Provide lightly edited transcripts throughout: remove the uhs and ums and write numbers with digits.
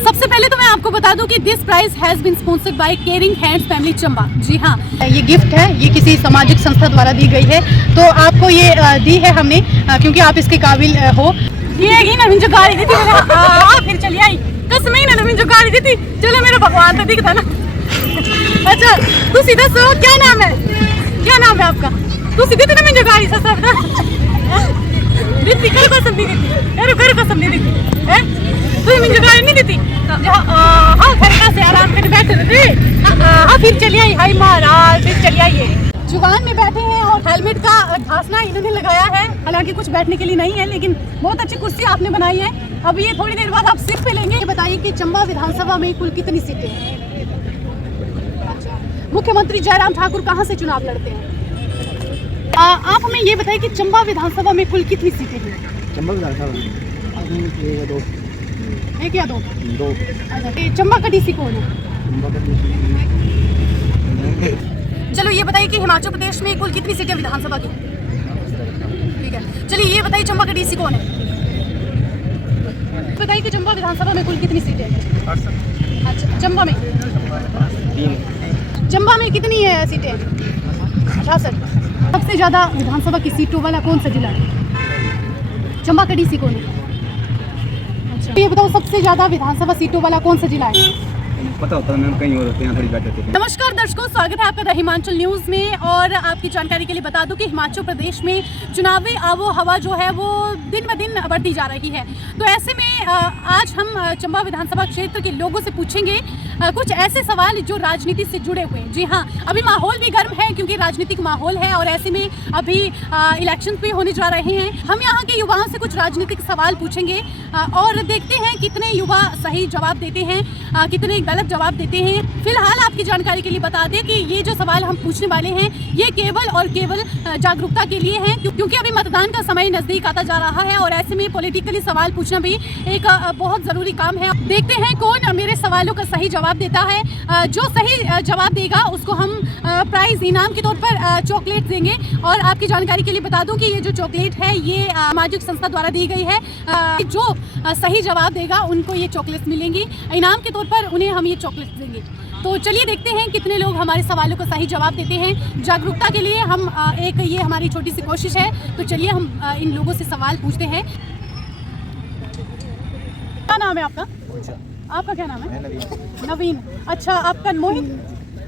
सबसे पहले तो मैं आपको बता दूं कि this prize has been sponsored by caring hands family Chamba. जी हाँ, ये गिफ्ट है, ये किसी सामाजिक संस्था द्वारा दी गई है, तो आपको ये दी है हमने क्योंकि आप इसके काबिल हो। ये नवीन जो गाड़ी दी थी फिर चली आई कसम ही नवीन जो गाड़ी दी थी। चलो मेरा भगवान तो दिखता ना। अच्छा तू सीधा सो, क्या नाम है, क्या नाम है आपका? तू सीधे तो नवीन जो गाड़ी से सब ना दीदी कर कसम नहीं देती, अरे कर कसम नहीं देती है तू नवीन जो गाड़ी नहीं देती। हाँ घर से आराम करके बैठे थे। हाँ फिर चली आई, हाय महाराज फिर चली आई। जुबान में बैठे हैं और हेलमेट का ढांसना इन्होंने लगाया है, हालांकि कुछ बैठने के लिए नहीं है, लेकिन बहुत अच्छी कुर्सी आपने बनाई है। अब ये थोड़ी देर बाद आप सीट पे लेंगे। बताइए कि चंबा विधानसभा में कुल कितनी सीटें हैं? मुख्यमंत्री जयराम ठाकुर कहां से चुनाव लड़ते हैं? आप हमें ये बताइए कि चंबा विधानसभा में कुल कितनी सीटें हैं? चंबा विधानसभा एक या दो? अच्छा, चंबा का डीसी कौन है? चलो ये बताइए कि हिमाचल प्रदेश में कुल कितनी सीटें विधानसभा की? ठीक है, चलिए ये बताइए चंबा का डीसी कौन है? बताइए कि चंबा विधानसभा में कुल कितनी सीटें हैं? अच्छा, चंबा में कितनी है सीटें? 68। सबसे ज्यादा विधानसभा की सीटों वाला कौन सा जिला है? चंबा का डीसी कौन है? अच्छा, ये बताओ सबसे ज्यादा विधानसभा सीटों वाला कौन सा जिला है? पता होता है मैम, कहीं और होते हैं, थोड़ी बैठे थे। नमस्कार दर्शकों, स्वागत है आपका द हिमाचल न्यूज़ में। और आपकी जानकारी के लिए बता दूं कि हिमाचल प्रदेश में चुनावी आबो हवा जो है वो दिन ब दिन बढ़ती जा रही है। तो ऐसे में आज हम चंबा विधानसभा क्षेत्र के लोगों से पूछेंगे कुछ ऐसे सवाल जो राजनीति से जुड़े हुए हैं। जी हाँ, अभी माहौल भी गर्म है क्योंकि राजनीतिक माहौल है और ऐसे में अभी इलेक्शन भी होने जा रहे हैं। हम यहाँ के युवाओं से कुछ राजनीतिक सवाल पूछेंगे और देखते हैं कितने युवा सही जवाब देते हैं, कितने गलत जवाब देते हैं। फिलहाल आपकी जानकारी के लिए बता दें कि ये जो सवाल हम पूछने वाले हैं ये केवल और केवल जागरूकता के लिए हैं, क्योंकि अभी मतदान का समय नजदीक आता जा रहा है और ऐसे में पॉलिटिकली सवाल पूछना भी एक बहुत ज़रूरी काम है। देखते हैं कौन मेरे सवालों का सही जवाब देता है। जो सही जवाब देगा उसको हम प्राइज़ इनाम के तौर पर चॉकलेट देंगे। और आपकी जानकारी के लिए बता दूं कि ये जो चॉकलेट है ये सामाजिक संस्था द्वारा दी गई है। जो सही जवाब देगा उनको ये चॉकलेट मिलेंगी, इनाम के तौर पर उन्हें हम ये चॉकलेट देंगे। तो चलिए देखते हैं कितने लोग हमारे सवालों का सही जवाब देते हैं। जागरूकता के लिए हम एक ये हमारी छोटी सी कोशिश है। तो चलिए हम इन लोगों से सवाल पूछते हैं। क्या नाम है आपका? आपका क्या नाम है? नवीन। अच्छा, आपका मोहित।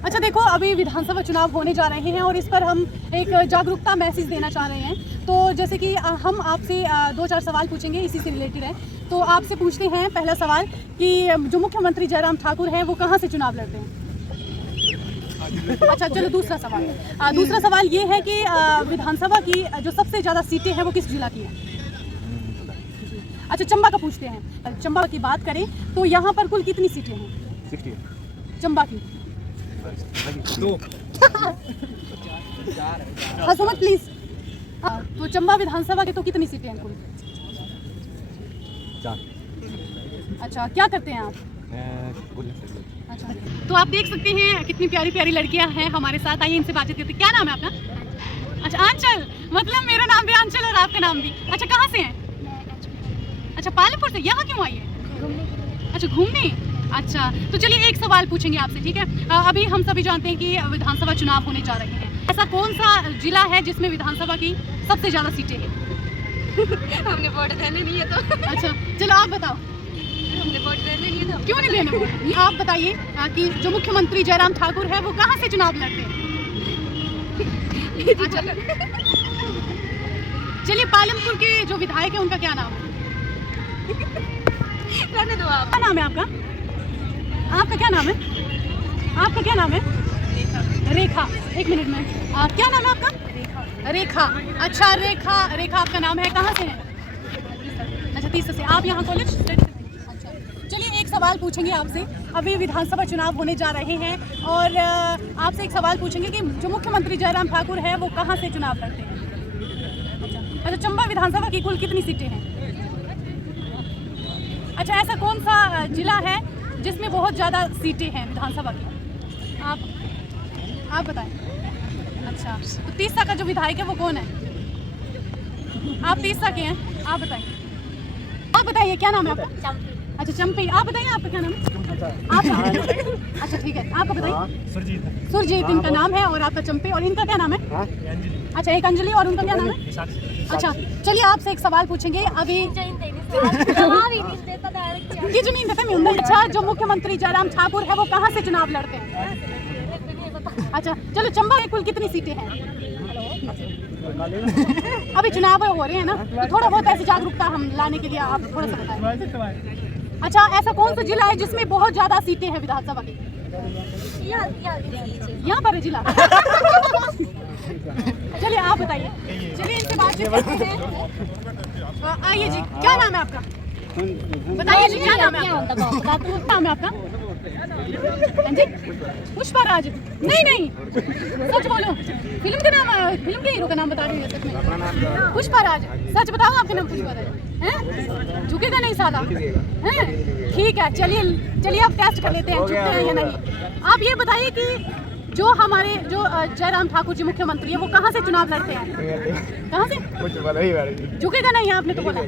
अच्छा देखो, अभी विधानसभा चुनाव होने जा रहे हैं और इस पर हम एक जागरूकता मैसेज देना चाह रहे हैं। तो जैसे कि हम आपसे 2-4 सवाल पूछेंगे, इसी से रिलेटेड है। तो आपसे पूछते हैं पहला सवाल कि जो मुख्यमंत्री जयराम ठाकुर हैं वो कहाँ से चुनाव लड़ते हैं? अच्छा चलो दूसरा सवाल। दूसरा सवाल ये है कि विधानसभा की जो सबसे ज़्यादा सीटें हैं वो किस जिला की हैं? अच्छा, चंबा का पूछते हैं। चंबा की बात करें तो यहाँ पर कुल कितनी सीटें हैं? 60 चंबा की। 2 हंसो मत प्लीज। तो चंबा विधानसभा के तो कितनी सीटें हैं कुल? 4। अच्छा, क्या करते हैं आप? अच्छा, तो आप देख सकते हैं कितनी प्यारी प्यारी लड़कियां हैं हमारे साथ। आइए इनसे बातचीत करते हैं। क्या नाम है आपका? अच्छा, आंचल। मतलब मेरा नाम भी आंचल और आपका नाम भी। अच्छा, कहाँ से हैं? अच्छा, पालमपुर से। यहाँ क्यों आई है? अच्छा, घूमने। अच्छा, तो चलिए एक सवाल पूछेंगे आपसे, ठीक है? अभी हम सभी जानते हैं कि विधानसभा चुनाव होने जा रहे हैं। ऐसा कौन सा जिला है जिसमें विधानसभा की सबसे ज़्यादा सीटें हैं? हमने वोट देने नहीं है तो। अच्छा, चलो आप बताओ। हमने वोट देने नहीं है तो। क्यों नहीं देना वोट? आप बताइए कि जो मुख्यमंत्री जयराम ठाकुर है वो कहाँ से चुनाव लड़ते हैं? अच्छा, चलिए पालमपुर के जो विधायक है उनका क्या नाम है? रहने दो आप। क्या नाम है आपका? आपका क्या नाम है? आपका क्या नाम है? रेखा। एक मिनट में। क्या नाम है आपका? रेखा। अच्छा, रेखा आपका नाम है। कहाँ से है? अच्छा, 30 से। आप यहाँ कॉलेज स्टडी करते हैं? अच्छा, चलिए एक सवाल पूछेंगे आपसे। अभी विधानसभा चुनाव होने जा रहे हैं और आपसे एक सवाल पूछेंगे कि जो मुख्यमंत्री जयराम ठाकुर है वो कहाँ से चुनाव लड़ते हैं? अच्छा, चंबा विधानसभा की कुल कितनी सीटें हैं? अच्छा, ऐसा कौन सा जिला है जिसमें बहुत ज़्यादा सीटें हैं विधानसभा की? आप बताएं। अच्छा, तो 30 का जो विधायक है वो कौन है? आप 30 के हैं, आप बताइए। आप बताइए क्या नाम है आपका? अच्छा चंपी। आप बताइए आपका क्या नाम है? आप अच्छा ठीक है, आपका बताइए। सुरजीत इनका नाम है और आपका चंपी, और इनका क्या नाम है? अच्छा एक अंजलि, और उनका क्या नाम है? अच्छा चलिए आपसे एक सवाल पूछेंगे अभी। ये जमीन देते मैं उन्हें। अच्छा जो मुख्यमंत्री जयराम ठाकुर है वो कहाँ से चुनाव लड़ते हैं? अच्छा चलो चंबा में कुल कितनी सीटें हैं? अभी चुनाव हो रहे हैं ना, तो थोड़ा बहुत ऐसी जागरूकता हम लाने के लिए आप थोड़ा सा बताएं। अच्छा ऐसा कौन सा जिला है जिसमें बहुत ज्यादा सीटें हैं विधानसभा की? यहाँ पर है जिला। चलिए आप बताइए। चलिए इनसे बातचीत करते हैं। आइए जी, क्या नाम है आपका? बताइए जी क्या नाम है आपका? नाम है आपका? हाँ जी पुष्पराज। नहीं सच बोलो, फिल्म का नाम, फिल्म के हीरो का नाम बता रही है सच में? पुष्पराज। सच बताओ आपका नाम पुष्पराज है? झुकेगा नहीं साला है? ठीक है चलिए अब टेस्ट कर लेते हैं झुकते हैं या नहीं। आप ये बताइए कि जो हमारे जो जयराम ठाकुर जी मुख्यमंत्री है वो कहाँ से चुनाव लड़ते हैं? कहाँ से? झुकेगा नहीं आपने तो बोला।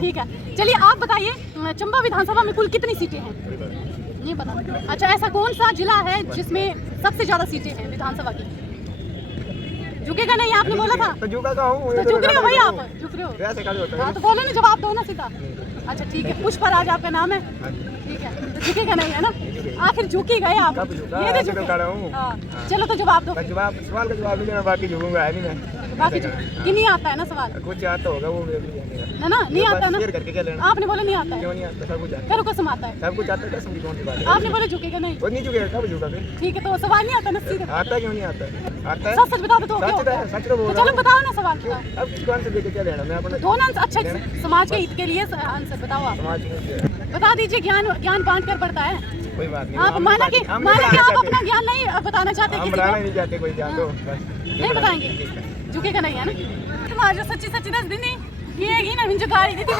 ठीक है चलिए आप बताइए चंबा विधानसभा में कुल कितनी सीटें हैं? ये बता। अच्छा ऐसा कौन सा जिला है जिसमें सबसे ज्यादा सीटें हैं विधानसभा की? झुकेगा नहीं आपने बोला था। तो झुक रहे हो भाई आप? झुक रहे हो? हाँ तो बोलो ना, जवाब दो ना सीधा। अच्छा ठीक है पुष्पराज आपका नाम है? ठीक है तो झुकेगा नहीं है ना? आखिर झुक ही गए आप। ये जो झुके। चलो तो जवाब दो। सवाल का जवाब नहीं, बाकी झुकूंगा है नहीं मैं। बाकी कि नहीं आता है ना सवाल? कुछ आता होगा वो ना नहीं आता ना। करके क्या लेना? आपने बोला नहीं आता है। क्यों नहीं आता? सब कुछ आता करो कसम आता है। है, सब कुछ आता है। कसम की कौन सी बात है? आपने बोला झुकेगा नहीं। वो नहीं झुकेगा, कब झुका फिर? ठीक है तो सवाल नहीं आता ना सीधे। आता क्यों नहीं आता? आता है। सच बताओ तो क्या होता है? सच तो बोल तो रहा चलो हूं। बताओ ना सवाल का। अब किस कौन से देके क्या लेना? मैं अपने दोनों आंसर अच्छा समाज के हित के लिए आंसर बताओ आप। समाज में बता दीजिए, ज्ञान बांट कर बढ़ता है। कोई बात नहीं। आप माना कि आप अपना ज्ञान नहीं बताना चाहते हम किसी बढ़ाना को? नहीं चाहते कोई ज्ञान, तो बस नहीं बताएंगे, झुकेगा नहीं है ना? तुम्हारे सच्ची दस दिन ये ना मुझे गाड़ी दी थी,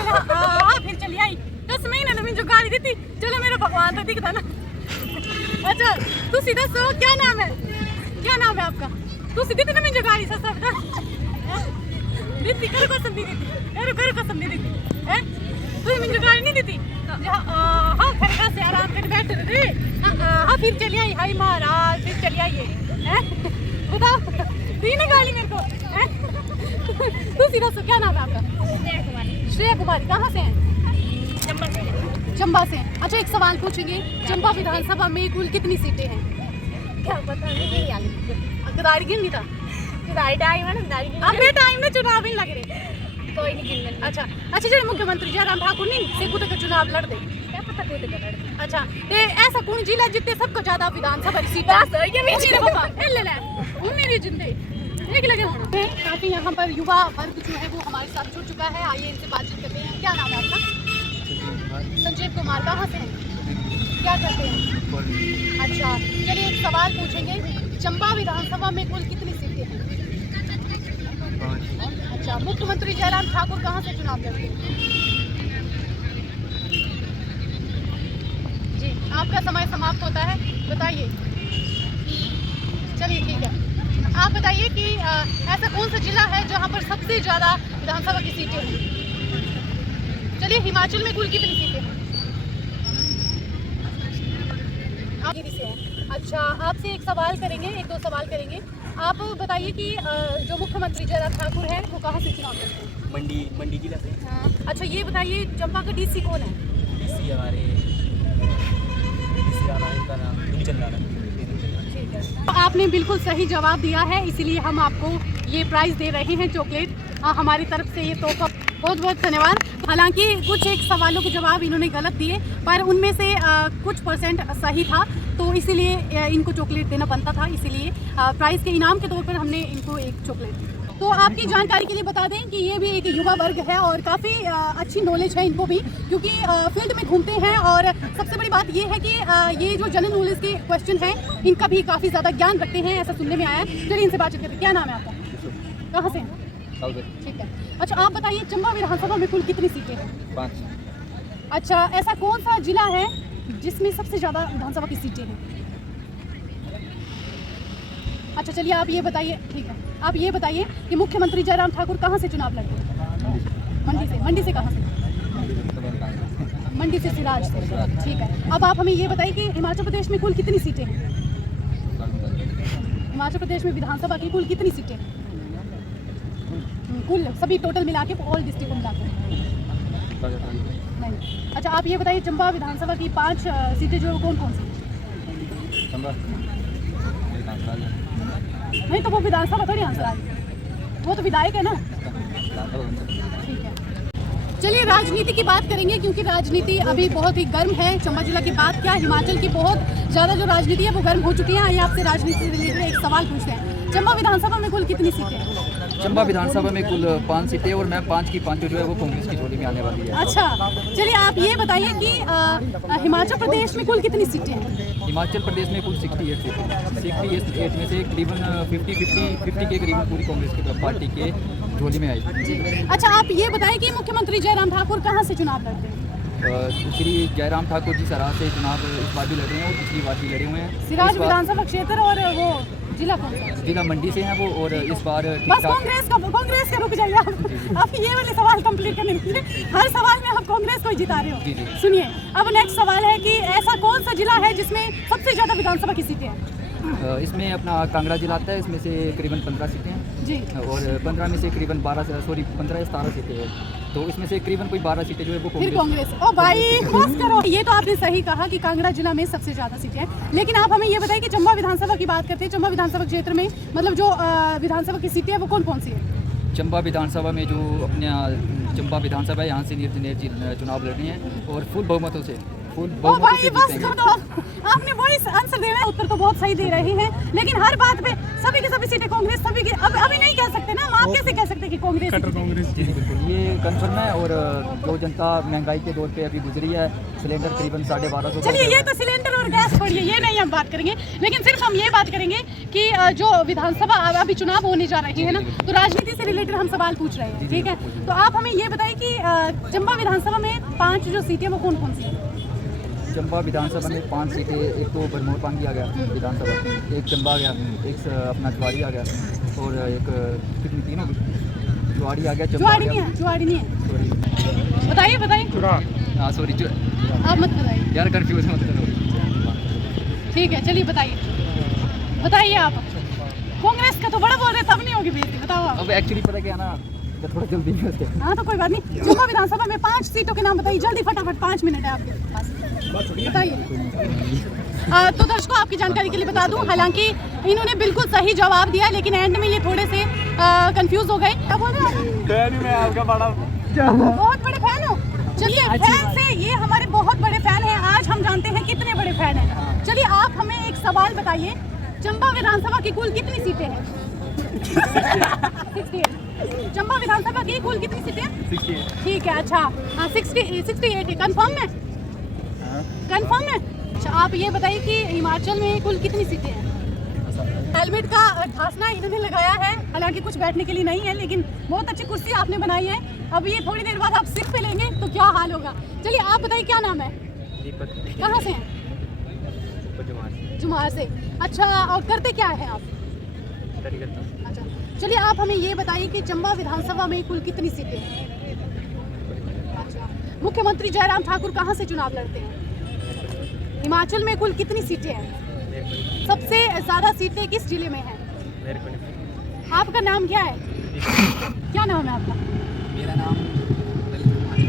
फिर चली आई 10 महीने ने मुझे गाड़ी दी थी। चलो मेरा भगवान तो दिखता ना। अच्छा तू सीधा सो, क्या नाम है? क्या नाम है आपका? तू सीधी थी ना मुझे गाड़ी से सब दीदी कर कसम दी थी, कर कसम दी थी हैं? तू मुझे गाड़ी नहीं दी थी? हाँ खड़का से आराम कर बैठ रे। हाँ फिर चली आई, हाय महाराज फिर चली आई है। बताओ दी ना गाड़ी मेरे को हैं? तू सीधा सो, क्या नाम है आपका? श्रेया कुमारी। कहाँ से हैं? चंबा से। अच्छा एक सवाल पूछेंगे, चंबा विधानसभा में कुल कितनी सीटें हैं? क्या पता नहीं। गदारी गिन नहीं था? टाइम है ना, अपने टाइम में चुनाव ही लग रहे। कोई नहीं गिनने। अच्छा जो मुख्यमंत्री जयराम ठाकुर नहीं सेकू तक चुनाव लड़ दे। क्या पता कोई तो कर। अच्छा ते ऐसा कौन जिला जितने सबको ज्यादा विधानसभा की सीटें? ये मीठी रे बाबा ले ले उन्हें नहीं जिंदे एक लगे होना। काफी यहाँ पर युवा वर्ग जो है वो हमारे साथ जुड़ चुका है। आइए इनसे बातचीत करते हैं। क्या नाम है आपका? संजीव कुमार। कहाँ से हैं? क्या करते हैं? अच्छा चलिए एक सवाल पूछेंगे, चंबा विधानसभा में कुल कितनी सीटें हैं? अच्छा मुख्यमंत्री जयराम ठाकुर कहाँ से चुनाव लड़ते हैं? जी आपका समय समाप्त होता है, बताइए। चलिए ठीक है, आप बताइए कि ऐसा कौन सा जिला है जहाँ पर सबसे ज़्यादा विधानसभा की सीटें हैं? चलिए हिमाचल में कुल कितनी सीटें हैं? आप गिरी से हैं। अच्छा आपसे एक सवाल करेंगे, एक दो सवाल करेंगे। आप बताइए कि जो मुख्यमंत्री जयराम ठाकुर है वो कहाँ से चुनाव लड़ते हैं? मंडी जिला से। अच्छा ये बताइए चंबा का डीसी कौन है? डीसी हमारे का नाम दुलीचंद राणा। ठीक है, आपने बिल्कुल सही जवाब दिया है, इसीलिए हम आपको ये प्राइज़ दे रहे हैं, चॉकलेट। हमारी तरफ से ये तोहफा। बहुत बहुत धन्यवाद। हालांकि कुछ एक सवालों के जवाब इन्होंने गलत दिए, पर उनमें से कुछ परसेंट सही था, तो इसीलिए इनको चॉकलेट देना बनता था। इसीलिए प्राइज़ के इनाम के तौर पर हमने इनको एक चॉकलेट। तो आपकी जानकारी के लिए बता दें कि ये भी एक युवा वर्ग है और काफ़ी अच्छी नॉलेज है इनको भी, क्योंकि फील्ड में घूमते हैं। और सबसे बड़ी बात ये है कि ये जो जनरल नॉलेज के क्वेश्चन हैं इनका भी काफ़ी ज़्यादा ज्ञान रखते हैं, ऐसा सुनने में आया है। चलिए इनसे बातचीत करते हैं। क्या नाम है आपका? कहाँ से हैं? ठीक है। अच्छा आप बताइए चंबा विधानसभा में कुल कितनी सीटें हैं? 5। अच्छा ऐसा कौन सा जिला है जिसमें सबसे ज़्यादा विधानसभा की सीटें हैं? अच्छा चलिए आप ये बताइए। ठीक है, आप ये बताइए कि मुख्यमंत्री जयराम ठाकुर कहाँ से चुनाव लड़ते हैं? मंडी से। मंडी से कहाँ से? मंडी से सिराज से, ठीक है। अब आप हमें ये बताइए कि हिमाचल प्रदेश में कुल कितनी सीटें हैं? हिमाचल प्रदेश में विधानसभा की कुल कितनी सीटें हैं? कुल सभी टोटल मिला के, ऑल डिस्ट्रिक्ट मिला के नहीं। अच्छा, आप ये बताइए चंबा विधानसभा की 5 सीटें जो कौन कौन सी? नहीं तो वो विधानसभा थोड़ी आंसर आ रही, वो तो विधायक है ना। ठीक है, चलिए राजनीति की बात करेंगे क्योंकि राजनीति अभी बहुत ही गर्म है। चंबा जिला की बात क्या, हिमाचल की बहुत ज़्यादा जो राजनीति है वो गर्म हो चुकी है। आइए आपसे राजनीति से रिलेटेड एक सवाल पूछते हैं। चंबा विधानसभा में कुल कितनी सीटें हैं? चंबा विधानसभा में कुल 5 सीटें और मैं 5 की 5 जो है वो कांग्रेस की झोली में आने वाली है। अच्छा, चलिए आप ये बताइए कि हिमाचल प्रदेश में कुल कितनी सीटें हैं? हिमाचल प्रदेश में कुल 68 सीटें, 68 में से करीबन 50 के करीबन पूरी कांग्रेस की पार्टी के झोली में आई। अच्छा, आप ये बताइए कि मुख्यमंत्री जयराम ठाकुर कहाँ से चुनाव लड़ते हैं? श्री जयराम ठाकुर जी सराह से चुनाव इस बार भी लड़ रहे हैं और पिछली बार भी लड़े हुए हैं। सिराज इस बार विधानसभा क्षेत्र और वो जिला कौन सा? जिला मंडी से हैं वो, और इस बार बस कांग्रेस का रुक जाइए आप ये वाले सवाल कंप्लीट करने दीजिए। हर सवाल में आप कांग्रेस को ही जिता रहे जी, हो। जी। सुनिए, अब नेक्स्ट सवाल है कि ऐसा कौन सा जिला है जिसमें सबसे ज़्यादा विधानसभा की सीटें हैं? इसमें अपना कांगड़ा जिला आता है, इसमें से करीबन 15 सीटें हैं जी, और 15 में से करीबन 15 या 17 सीटें हैं, तो इसमें से करीबन कोई 12 सीटें जो है वो फिर कांग्रेस। ओ भाई बस करो, ये तो आपने सही कहा कि कांगड़ा जिला में सबसे ज़्यादा सीटें हैं, लेकिन आप हमें ये बताइए कि चंबा विधानसभा की बात करते हैं। चंबा विधानसभा क्षेत्र में मतलब जो विधानसभा की सीटें हैं वो कौन कौन सी है? चंबा विधानसभा में जो अपने चंबा विधानसभा है यहाँ से निर्दलीय चुनाव लड़ रही हैं और फुल बहुमतों से ओ भाई बस कर दो, आपने वही आंसर दे रहे हैं, उत्तर तो बहुत सही दे रहे हैं, लेकिन हर बात पे सभी की सभी सीटें कांग्रेस, सभी की अभी नहीं कह सकते ना हम। आप कैसे कह सकते हैं कि कांग्रेस? जी बिल्कुल, ये कंफर्म है। और जो जनता महंगाई के दौर पे अभी गुजरी है, सिलेंडर करीबन 1250। चलिए ये तो सिलेंडर और गैस छोड़िए, ये नहीं हम बात करेंगे, लेकिन सिर्फ हम ये बात करेंगे कि जो विधानसभा अभी चुनाव होने जा रही है ना, तो राजनीति से रिलेटेड हम सवाल पूछ रहे हैं, ठीक है। तो आप हमें ये बताइए कि चंबा विधानसभा में 5 जो सीटें वो कौन कौन सी हैं? चंबा विधानसभा में 5 सीटें, एक तो बरमोर पांगी आ गया विधानसभा, एक चंबा आ गया, एक अपना जुआड़ी आ गया और एक कितनी 3 होगी, जुआड़ी आ गया, चंबा आ गया, जुआड़ी नहीं है। बताइए हाँ सॉरी आप मत बताइए यार, कंफ्यूज मत करो। ठीक है, चलिए बताइए आप। कांग्रेस का तो बड़ा बोल रहे तब नहीं होगी बेइज्जती, बताओ आप। अब एक्चुअली पता क्या ना, थोड़ा जल्दी में होते हैं। हाँ तो कोई बात नहीं, चंबा विधानसभा में 5 सीटों के नाम बताइए जल्दी, फटाफट, 5 मिनट है आपके पास, बताइए। तो दर्शकों आपकी जानकारी के लिए बता दूं, हालांकि इन्होंने बिल्कुल सही जवाब दिया, लेकिन एंड में ये थोड़े से कंफ्यूज हो गए। क्या बोल रहे हैं? मैं आपका बड़ा बहुत बड़े फैन हो। चलिए, फैन से ये हमारे बहुत बड़े फैन हैं, आज हम जानते हैं कितने बड़े फैन हैं। चलिए आप हमें एक सवाल बताइए, चंबा विधानसभा की कुल कितनी सीटें हैं? 68। चंबा विधानसभा की कुल कितनी सीटें हैं? ठीक है, अच्छा, हाँ 68 कंफर्म है? कंफर्म है। अच्छा, आप ये बताइए कि हिमाचल में कुल कितनी सीटें हैं? हेलमेट का ढांसना इन्होंने लगाया है, हालांकि कुछ बैठने के लिए नहीं है, लेकिन बहुत अच्छी कुर्सी आपने बनाई है। अब ये थोड़ी देर बाद आप सीट पे लेंगे तो क्या हाल होगा। चलिए आप बताइए क्या नाम है? कहाँ से हैं? जुमार से। अच्छा, और करते क्या है आप? अच्छा, चलिए आप हमें ये बताइए कि चंबा विधानसभा में कुल कितनी सीटें हैं? अच्छा, मुख्यमंत्री जयराम ठाकुर कहाँ से चुनाव लड़ते हैं? हिमाचल में कुल कितनी सीटें हैं? सबसे ज़्यादा सीटें किस जिले में हैं? आपका नाम क्या है? क्या नाम है आपका? मेरा नाम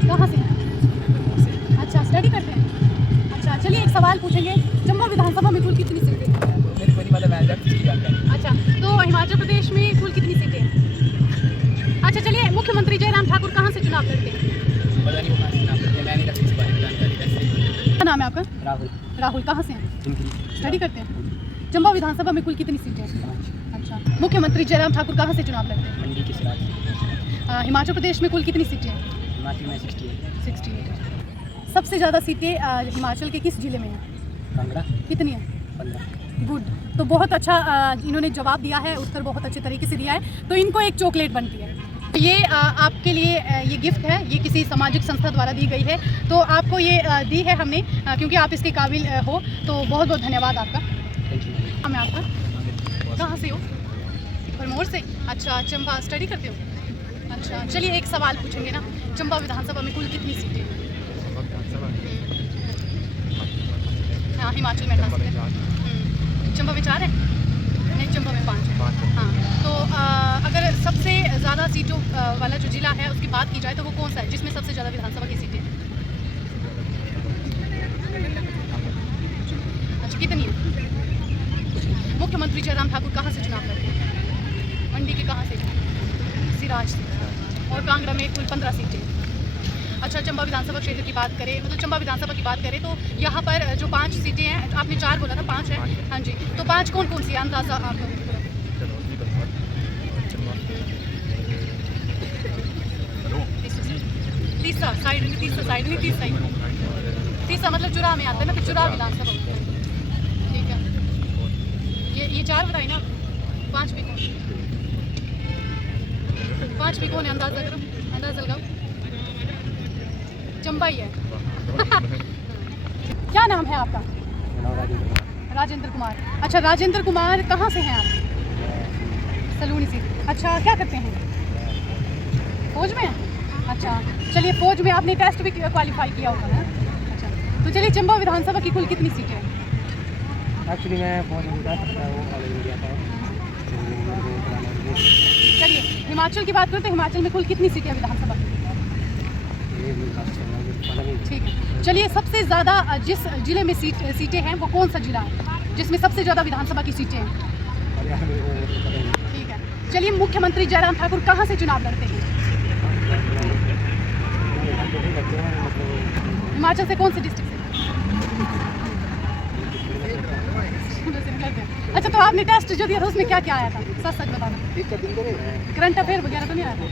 कहाँ से हैं? अच्छा, स्टडी करते हैं। अच्छा, चलिए एक सवाल पूछेंगे, चंबा विधानसभा में कुल कितनी सीटें हैं? मेरे को नहीं पता, मैं किसकी जानकारी। अच्छा, तो हिमाचल प्रदेश में कुल कितनी सीटें हैं? अच्छा, चलिए मुख्यमंत्री जयराम ठाकुर कहाँ से चुनाव लड़ते हैं? पता नहीं वो नाम है, मैं नहीं रखती इस बारे में जानकारी वैसे। क्या नाम है आपका? राहुल राहुल, कहाँ से हैं? स्टडी करते हैं। चंबा विधानसभा में कुल कितनी सीटें हैं? अच्छा, मुख्यमंत्री जयराम ठाकुर कहाँ से चुनाव लड़ते हैं? मंडी के सिराज। हिमाचल प्रदेश में कुल कितनी सीटें हैं? हिमाचल में 68। सबसे ज़्यादा सीटें हिमाचल के किस जिले में हैं? कांगड़ा कितनी है? 15। गुड, तो बहुत अच्छा इन्होंने जवाब दिया है, उत्तर बहुत अच्छे तरीके से दिया है, तो इनको एक चॉकलेट बनती है। ये आपके लिए ये गिफ्ट है, ये किसी सामाजिक संस्था द्वारा दी गई है, तो आपको ये दी है हमने क्योंकि आप इसके काबिल हो, तो बहुत बहुत धन्यवाद आपका। हमें आपका कहाँ से हो? भरमौर से। अच्छा, चंबा स्टडी करते हो? अच्छा, चलिए एक सवाल पूछेंगे ना, चंबा विधानसभा में कुल कितनी सीटें हैं? हाँ हिमाचल में 18 सीटें। चंबा में 4 है? नहीं, चंबा में 5 है। हाँ, तो अगर सबसे ज़्यादा सीटों वाला जो जिला है उसकी बात की जाए तो वो कौन सा है जिसमें सबसे ज़्यादा विधानसभा की सीटें हैं? अच्छा, कितनी है? मुख्यमंत्री जयराम ठाकुर कहाँ से चुनाव लड़ते हैं? मंडी के कहाँ से? सिराज से। और कांगड़ा में कुल 15 सीटें। अच्छा, चंबा विधानसभा क्षेत्र की बात करें, मतलब चंबा विधानसभा की बात करें तो यहाँ पर जो 5 सीटें हैं, आपने 4 बोला था, 5 है? हाँ जी, तो 5 कौन कौन सी है अंदाज़ा आप? तीसरा साइड नहीं, तीसरा मतलब चुराह में आता है ना, फिर चुराह विधानसभा। ठीक है, ये 4 बताए ना, 5 भी कौन? 5 भी कौन है? अंदाज़ा करो, अंदाज़ा लगाओ। चंबा ही है। क्या नाम है आपका? राजेंद्र कुमार। अच्छा, राजेंद्र कुमार कहाँ से हैं आप? सलूनी से। अच्छा, क्या करते हैं? फौज में हैं? अच्छा, चलिए, फौज में आपने टेस्ट भी क्वालिफाई किया होगा ना? अच्छा, तो चलिए, चंबा विधानसभा की कुल कितनी सीटें हैं? एक्चुअली मैं फौज में जा सकता हूँ, कॉलेज में गया था। चलिए, हिमाचल की बात करें तो हिमाचल में कुल कितनी सीटें हैं विधानसभा की? ठीक है, चलिए, सबसे ज़्यादा जिस जिले में सीटें हैं वो कौन सा जिला है जिसमें सबसे ज़्यादा विधानसभा की सीटें हैं? ठीक है, चलिए, मुख्यमंत्री जयराम ठाकुर कहाँ से चुनाव लड़ते हैं? हिमाचल से कौन से डिस्ट्रिक्ट से? अच्छा, तो आपने टेस्ट जो दिया था उसमें क्या क्या आया था? सच सच बताना। करंट अफेयर वगैरह तो नहीं आया था?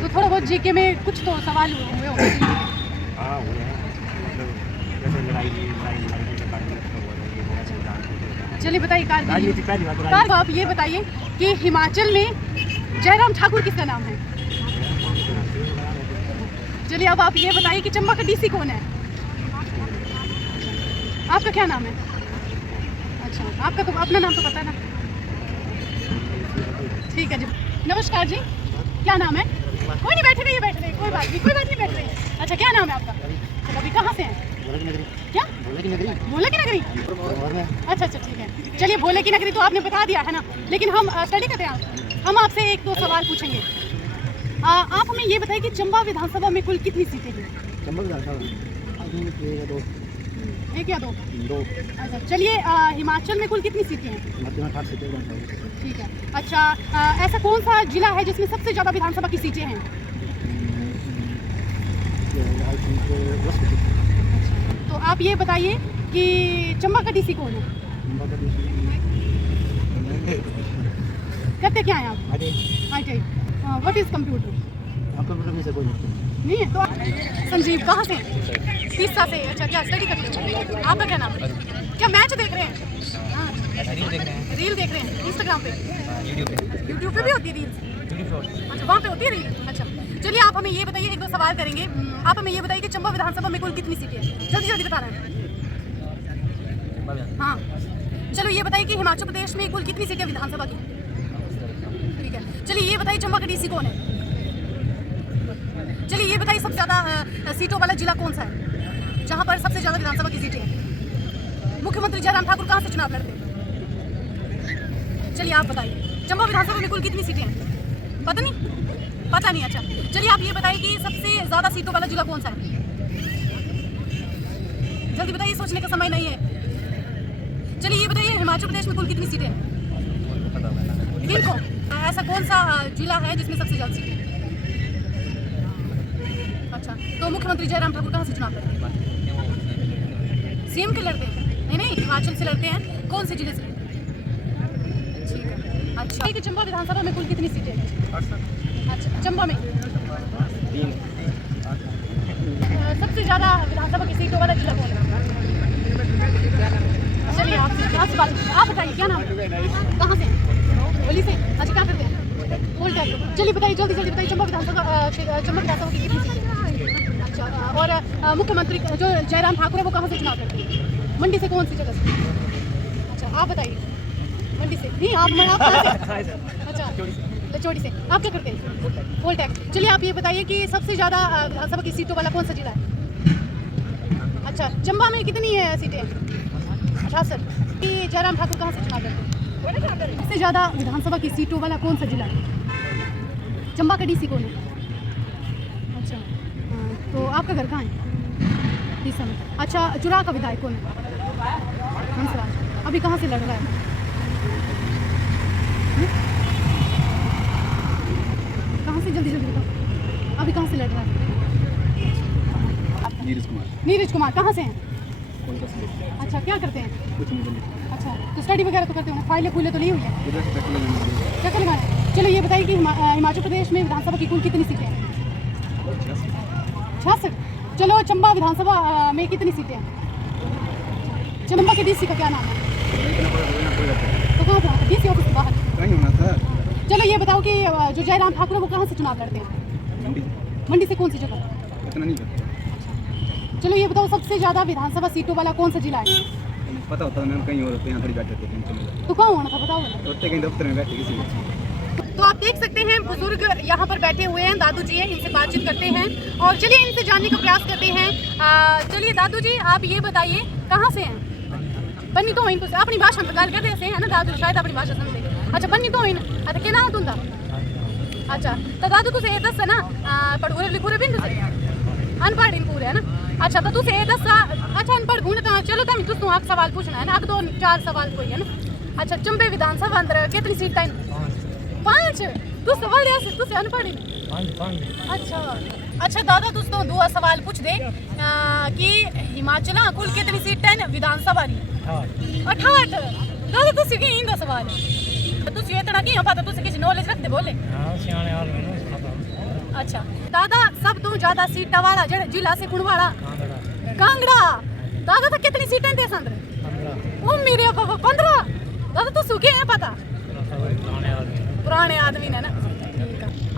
तो थोड़ा बहुत जीके में कुछ तो सवाल हुए होंगे। चलिए, बताइए कार आप ये बताइए कि हिमाचल में जयराम ठाकुर किसका नाम है? चलिए, अब आप ये बताइए कि चंबा का डीसी कौन है? आपका क्या नाम है? अच्छा, आपका तो अपना नाम तो पता है ना? ठीक है जी, नमस्कार जी, क्या नाम है? कोई नहीं, बैठे रहिए, कोई बात नहीं, बैठ रहिए। अच्छा, क्या नाम है आपका? चलो, अभी कहाँ से हैं? क्या? भोले की नगरी। अच्छा, ठीक है, चलिए, भोले की नगरी तो आपने बता दिया है ना, लेकिन हम स्टडी करते हैं, हम आपसे 1-2 सवाल पूछेंगे। आप हमें ये बताइए कि चंबा विधानसभा में कुल कितनी सीटें हैं? चंबा विधानसभा 1 या 2? अच्छा, चलिए, हिमाचल में कुल कितनी सीटें हैं? 8 सीटें। ठीक है, अच्छा, ऐसा कौन सा जिला है जिसमें सबसे ज़्यादा विधानसभा की सीटें हैं? तो आप ये बताइए कि चंबा का डीसी कौन है? करते क्या हैं आप? ITI। What is computer? नहीं है तो संजीव कहाँ से? तीसरा से। अच्छा, क्या स्टडी करते हैं? आपका क्या नाम है? क्या मैच देख रहे हैं? हाँ, रील देख रहे हैं इंस्टाग्राम पे, यूट्यूब पे भी होती है रील्स? अच्छा, वहाँ पे होती है रील। अच्छा, चलिए, आप हमें ये बताइए, 1-2 सवाल करेंगे। आप हमें ये बताइए कि चंबा विधानसभा में कुल कितनी सीटें हैं? जल्दी बताना है। हाँ, चलो, ये बताइए कि हिमाचल प्रदेश में कुल कितनी सीटें विधानसभा की? ठीक है, चलिए, ये बताइए चंबा का डीसी कौन है? चलिए, ये बताइए सबसे ज़्यादा सीटों वाला जिला कौन सा है जहाँ पर सबसे ज़्यादा विधानसभा की सीटें हैं? मुख्यमंत्री जयराम ठाकुर कहाँ से चुनाव लड़ते हैं? चलिए, आप बताइए चंबा विधानसभा में कुल कितनी सीटें हैं? पता नहीं। अच्छा, चलिए, आप ये बताइए कि सबसे ज़्यादा सीटों वाला जिला कौन सा है? जल्दी बताइए, सोचने का समय नहीं है। चलिए, ये बताइए हिमाचल प्रदेश में कुल कितनी सीटें हैं? 3 को। ऐसा कौन सा जिला है जिसमें सबसे ज़्यादा सीटें हैं? अच्छा, तो मुख्यमंत्री जयराम ठाकुर कहाँ से चुनाव लड़ते हैं? सीएम के लड़ते हैं? नहीं, हिमाचल से लड़ते हैं। कौन से जिले से? ठीक है, अच्छा, कि चंबा विधानसभा में कुल कितनी सीटें हैं? अच्छा, चंबा में 3। सबसे ज़्यादा विधानसभा की सीटों वाला जिला कौन है? चलिए, आप बताइए, क्या नाम है? कहाँ से? होली से। अच्छा, क्या करते हैं? चलिए, बताइए, जल्दी बताइए, चंबा विधानसभा की कितनी सीटें हैं? अच्छा, और मुख्यमंत्री जो जयराम ठाकुर है वो कहाँ से चुनाव करते हैं? मंडी से। कौन सी जगह से? अच्छा, आप बताइए। मंडी से नहीं, आप कहाँ से? अच्छा, लचौड़ी से। आप क्या करते हैं? Poll tax. चलिए, आप ये बताइए कि सबसे ज़्यादा विधानसभा की सीटों वाला कौन सा जिला है? अच्छा, चंबा में कितनी सीटें? 68। कि जयराम ठाकुर कहाँ से चुनाव लड़ते हैं? सबसे ज़्यादा विधानसभा की सीटों वाला कौन सा जिला है? चंबा का डीसी कौन है? अच्छा, तो आपका घर कहाँ है? डीसा में। अच्छा, चुराह का विधायक कौन है? हंसराज। अभी कहाँ से लड़ रहा है? कहाँ से? जल्दी जल्दी बताओ, अभी कहाँ से लड़ रहा है? नीरज कुमार। नीरज कुमार कहाँ से हैं? कोलकाता से। अच्छा, क्या करते हैं? कुछ नहीं बोले। अच्छा, तो स्टडी वगैरह तो करते होंगे, फाइलें फूलें तो ली हुई है? इधर से टक्कर लगाने वाले। चक्कर लगाना है। चलो ये बताइए कि हिमाचल प्रदेश में विधानसभा की कुल कितनी सीटें हैं? 66। चलो चंबा विधानसभा में कितनी सीटें हैं? चंबा के डीसी का क्या नाम है? इतना बड़ा होना कोई रहता है। तो कहाँ था? डीसी ऑफिस के बाहर। कहीं होना था। चलो ये बताओ कि जो जयराम ठाकुर है वो कहाँ से चुनाव लड़ते हैं? मंडी। मंडी से कौन सी जगह? इतना नहीं पता। चलो ये बताओ सबसे ज़्यादा विधानसभा सीटों वाला कौन सा जिला है? पता होता मैम, कहीं और होते हैं, यहाँ थोड़ी बैठे थे कहीं। तो कहाँ होना था बताओ ना। होते कहीं दफ्तर में बैठे किसी। तो आप देख सकते हैं बुजुर्ग यहाँ पर बैठे हुए हैं, दादू जी हैं, इनसे बातचीत करते हैं और चलिए इनसे जानने का प्रयास करते हैं। चलिए दादू जी आप ये बताइए कहाँ से हैं? बन्नी तो इन अपनी भाषा में गल करते हैं ना दादू, शायद अपनी भाषा समझे। अच्छा, बन्नी तो इन अच्छा क्या नाम तुंदा? अच्छा, तो दादू तुझे ये दस ना पढ़ूरे लिखूरे भी तुझे अनपढ़ इन पूरे है ना? अच्छा, तो तुझे ये दस अच्छा अनपढ़ गुण तो चलो तुम तुझको आग सवाल पूछना है ना, आग 2-4 सवाल कोई है ना? अच्छा, चंबे विधानसभा अंदर कितनी सीट है? 5। तू सवाल ऐसे तू से अनपढ़। अच्छा अच्छा दादा तुझ तो 2 सवाल पूछ दे कि हिमाचल कुल कितनी सीट है विधानसभा दी? 68। दादा तू सीखे इंदा सवाल तू ये इतना की पता तू किसी नॉलेज रखते बोले? अच्छा दादा सब तो ज्यादा सीटा वाला जिला से कुणवाड़ा कांगड़ा। दादा तो कितनी सीटें थे संदर? ओ मेरे बाबा 15। दादा तू सूखे है पता? पुराने आदमी ने ना।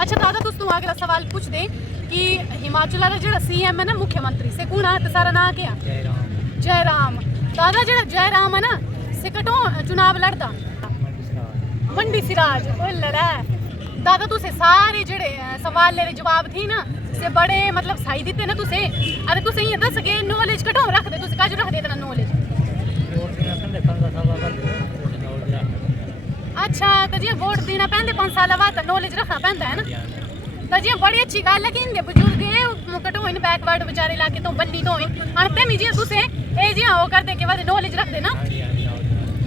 अच्छा दादा तुझ तू अगला सवाल पूछ दे कि हिमाचल का जो सीएम है ना मुख्यमंत्री से कौन है? सारा ना क्या? जयराम। दादा जो जयराम है ना से कटो चुनाव लड़ता? मंडी सिराज। लड़ा दादा तुसे सारे जड़े सवाल ले जवाब थी ना से बड़े मतलब सही दिते ना तुसे। अरे तुसे ये दस के नॉलेज कटो रख दे तुसे काज रख दे इतना नॉलेज। अच्छा, तो जी वोट देना पैंदे 5 साल बाद नॉलेज रखना पैंदा है ना? तो जी बड़ी अच्छी गल है कि इनके बुजुर्ग कटो इन बैकवर्ड बेचारे इलाके तो बन्नी तो अनते मी जी तुसे ए जी वो कर दे के बाद नॉलेज रख दे ना,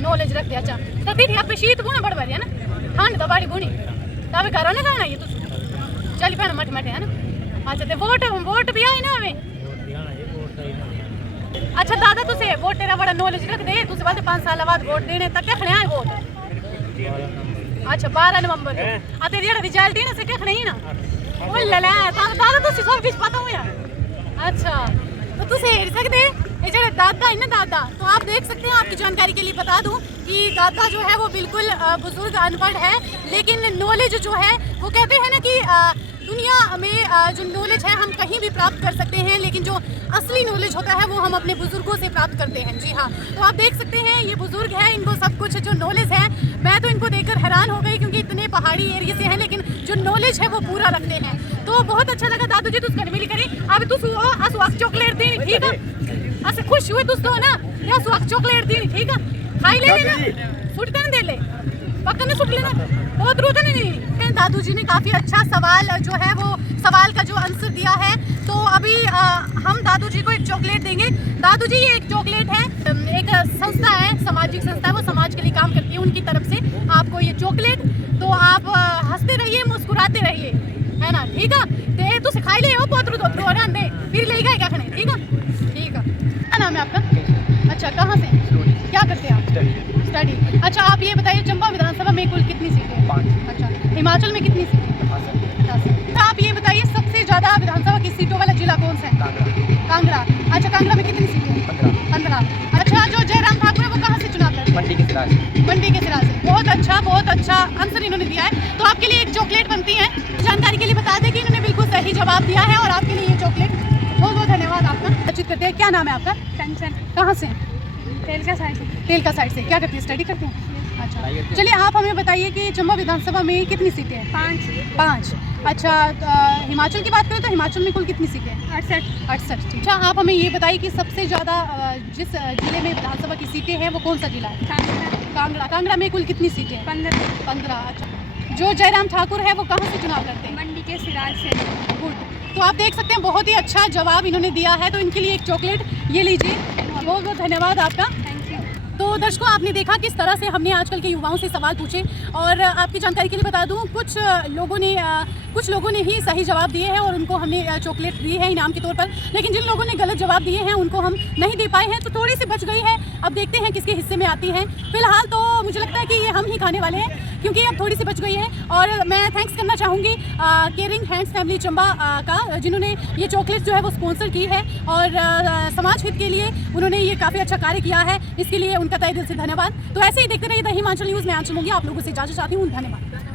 नॉलेज रख दे। अच्छा, तो दीदी आप शीत बुने बड़ बारी है ना, ठंड तो बड़ी बुनी तब घरों ने खाना ये तुम चल पैन मट मटे है ना? अच्छा, तो वोट भी आई ना हमें? अच्छा दादा तुसे वोट तेरा बड़ा नॉलेज रख दे तुसे बाद 5 साल बाद वोट देने तक क्या खड़े आए वोट? अच्छा 12 नवंबर को तेरी जेड़ा रिजल्ट है ना से क्या खड़े ही ना? ओ लला दादा तुसे सब कुछ पता हो यार। अच्छा, तो तुसे हेर सकदे ये जेड़ा दादा है ना दादा, तो आप देख सकते हैं आपकी जानकारी के लिए बता दूं कि दादा जो है वो बिल्कुल बुजुर्ग अनपढ़ है, लेकिन नॉलेज जो है वो कहते हैं ना कि दुनिया में जो नॉलेज है हम कहीं भी प्राप्त कर सकते हैं, लेकिन जो असली नॉलेज होता है वो हम अपने बुजुर्गों से प्राप्त करते हैं। जी हाँ, तो आप देख सकते हैं ये बुजुर्ग है, इनको सब कुछ जो नॉलेज है मैं तो इनको देखकर हैरान हो गई क्योंकि इतने पहाड़ी एरिया से हैं लेकिन जो नॉलेज है वो पूरा रखते हैं। तो बहुत अच्छा लगा दादू जी तुझ मिली करी अब तू चॉकलेट दी ठीक है? असं खुश हुए तुझ तो ना या चॉकलेट दी ठीक है? खाई ले लेना सुटते ना दे ले पक्का ना सुट लेना बहुत रोते नहीं। दादू जी ने काफ़ी अच्छा सवाल जो है वो सवाल का जो आंसर दिया है, तो अभी हम दादू जी को एक चॉकलेट देंगे। दादू जी ये एक चॉकलेट है, एक संस्था है, सामाजिक संस्था है, वो समाज के लिए काम करती है, उनकी तरफ से आपको ये चॉकलेट, तो आप हंसते रहिए मुस्कुराते रहिए है ना? ठीक है, तो तू सिखाई ले पोतरू दोतरू और दे फिर ले गए क्या खाने? ठीक है ठीक है। क्या नाम है आपका? अच्छा, कहाँ से क्या करते हैं आप? स्टडी। अच्छा, आप ये बताइए चंबा विधानसभा में कुल कितनी सीटें हैं? 5। अच्छा, हिमाचल में कितनी सीटें? 50। तो आप ये बताइए सबसे ज़्यादा विधानसभा की सीटों वाला जिला कौन सा है? कांगड़ा। अच्छा, कांगड़ा में कितनी सीटें? 15। अच्छा, जो जयराम ठाकुर है वो कहाँ से चुनाव लड़ते हैं? मंडी के सिराज। मंडी के सिराज से। बहुत अच्छा आंसर इन्होंने दिया है, तो आपके लिए एक चॉकलेट बनती है। जानकारी के लिए बता दें कि इन्होंने बिल्कुल सही जवाब दिया है और आपके लिए ये चॉकलेट। बहुत बहुत धन्यवाद आपका। बातचीत करते हैं, क्या नाम है आपका? कंचन कहाँ से? तेल का साइड से तेल का साइड से। क्या करते हैं? स्टडी करते हैं? अच्छा, चलिए आप हमें बताइए कि चंबा विधानसभा में कितनी सीटें हैं? 5। अच्छा, हिमाचल की बात करें तो हिमाचल में कुल कितनी सीटें हैं? 68। अच्छा, आप हमें ये बताइए कि सबसे ज़्यादा जिस जिले में विधानसभा की सीटें हैं वो कौन सा जिला है? कांगड़ा में कुल कितनी सीटें हैं? 15। अच्छा, जो जयराम ठाकुर है वो कहाँ से चुनाव लड़ते हैं? मंडी के सिराज से। गुड। तो आप देख सकते हैं बहुत ही अच्छा जवाब इन्होंने दिया है, तो इनके लिए एक चॉकलेट ये लीजिए। बहुत बहुत धन्यवाद आपका। तो दर्शकों, आपने देखा किस तरह से हमने आजकल के युवाओं से सवाल पूछे, और आपकी जानकारी के लिए बता दूं कुछ लोगों ने ही सही जवाब दिए हैं और उनको हमने चॉकलेट दी है इनाम के तौर पर, लेकिन जिन लोगों ने गलत जवाब दिए हैं उनको हम नहीं दे पाए हैं, तो थोड़ी सी बच गई है। अब देखते हैं किसके हिस्से में आती है। फिलहाल तो मुझे लगता है कि ये हम ही खाने वाले हैं, क्योंकि अब थोड़ी सी बच गई है। और मैं थैंक्स करना चाहूँगी केयरिंग हैंड्स फैमिली चंबा का, जिन्होंने ये चॉकलेट जो है वो स्पॉन्सर की है, और समाज हित के लिए उन्होंने ये काफ़ी अच्छा कार्य किया है, इसके लिए उनका तहे दिल से धन्यवाद। तो ऐसे ही देखते रहिए द हिमाचल न्यूज़ में। आंचल होंगी, आप लोगों से इजाज़त चाहती हूँ। धन्यवाद।